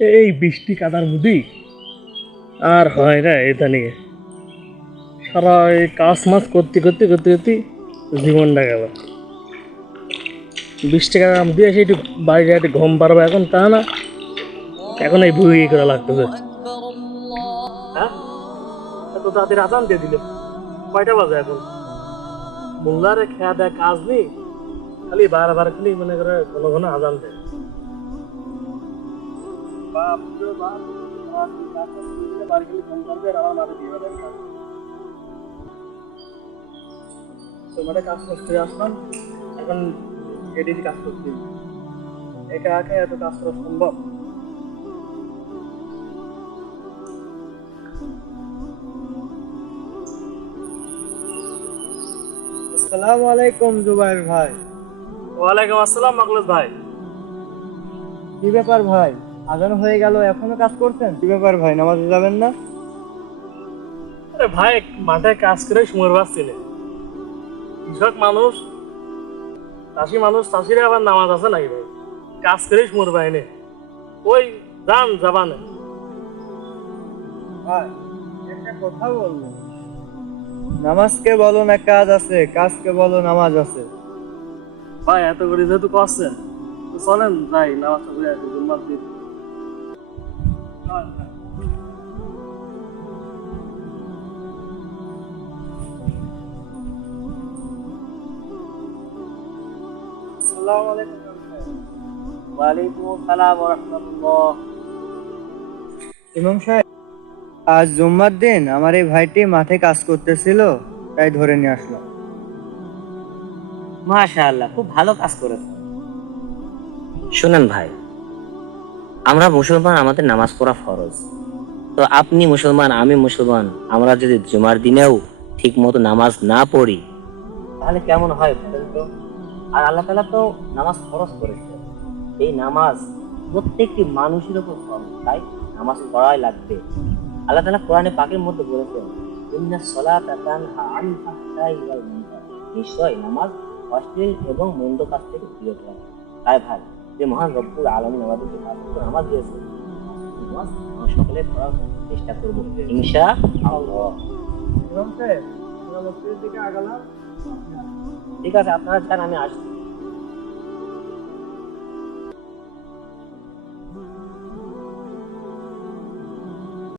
এই বৃষ্টি কাদার মধ্যে আর হয় না এটা নিয়ে সারা এই কাজ মাছ করতে করতে করতে করতে জীবনটা গেল। বৃষ্টি কাদার মধ্যে এসে একটু বাইরে একটু ঘুম পারবো এখন তা না, এখন এই ভুই করা লাগতেছে। হ্যাঁ, এত তাদের আজান দিয়ে দিলে, কয়টা বাজে এখন? মোল্লারে খেয়া দেয় কাজ নেই, খালি বারবার খালি মনে করে ঘন ঘন আজান দেয়। বাপ রে বাপ, আর কাজ টাজ করলে বাড়ি খালি ফোন করবে আর আমার মাথায় দিয়ে দেবে কাজ। তো মানে কাজ করতে আসলাম, এখন এদিকে কাজ করতে, একা একা এত কাজ করা সম্ভব? আসসালামু আলাইকুম জুবাইর ভাই। ওয়ালাইকুম আসসালাম মাকলুস ভাই। কি ব্যাপার ভাই, আজান হয়ে গেল এখনো কাজ করছেন? কি ব্যাপার ভাই, নামাজে যাবেন না? আরে ভাই, মাঠে কাজ করে সময় পাচ্ছি না। কৃষক মানুষ, চাষি মানুষ, চাষিরা আবার নামাজ আছে নাকি ভাই? কাজ করেই সময় পায় না। ওই যান যাবানে। ভাই একটা কথা বলবো, নামাজকে বলো না কাজ আছে, কাজকে বলো নামাজ আছে। ভাই এত করে যেহেতু করছেন, তো চলেন যাই নামাজটা করে আসি জুম্মার দিন। আসসালামু আলাইকুম। ওয়ালাইকুম আসসালাম ওয়া রাহমাতুল্লাহ। ইমাম সাহেব, আজ জুম্মার দিন আমার এই ভাইটি মাঠে কাজ করতেছিল, তাই ধরে নিয়ে আসলাম। মাশাআল্লাহ, খুব ভালো কাজ করেছেন। শুনেন ভাই, আমরা মুসলমান, আমাদের নামাজ পড়া ফরজ। তো আপনি মুসলমান, আমি মুসলমান, আমরা যদি জুমার দিনেও ঠিক মতো নামাজ না পড়ি তাহলে কেমন হয় বলেন তো? আর আল্লাহ তাআলা তো নামাজ ফরজ করেছে। এই নামাজ প্রত্যেকটি মানুষের উপর ফরজ, তাই নামাজ পড়াই লাগবে। আল্লাহ তাআলা কোরআনে পাকের মধ্যে বলেছেন, ইন্নাস সালাতা তানহা আনিল ফাহশাই ওয়াল মুনকার। নিশ্চয় নামাজ অশ্লীল এবং মন্দ কাজ থেকে বিরত রাখে। তাই ভাই, যে মহান রব্বুল আলামিন আমাদেরকে নামাজ দিয়েছে, নামাজ আমরা সকলে পড়ার চেষ্টা করবো ইনশাআল্লাহ। ইমাম সাহেব, আমরা মসজিদের দিকে আগালাম। ঠিক আছে, আপনারা যান, আমি আসছি।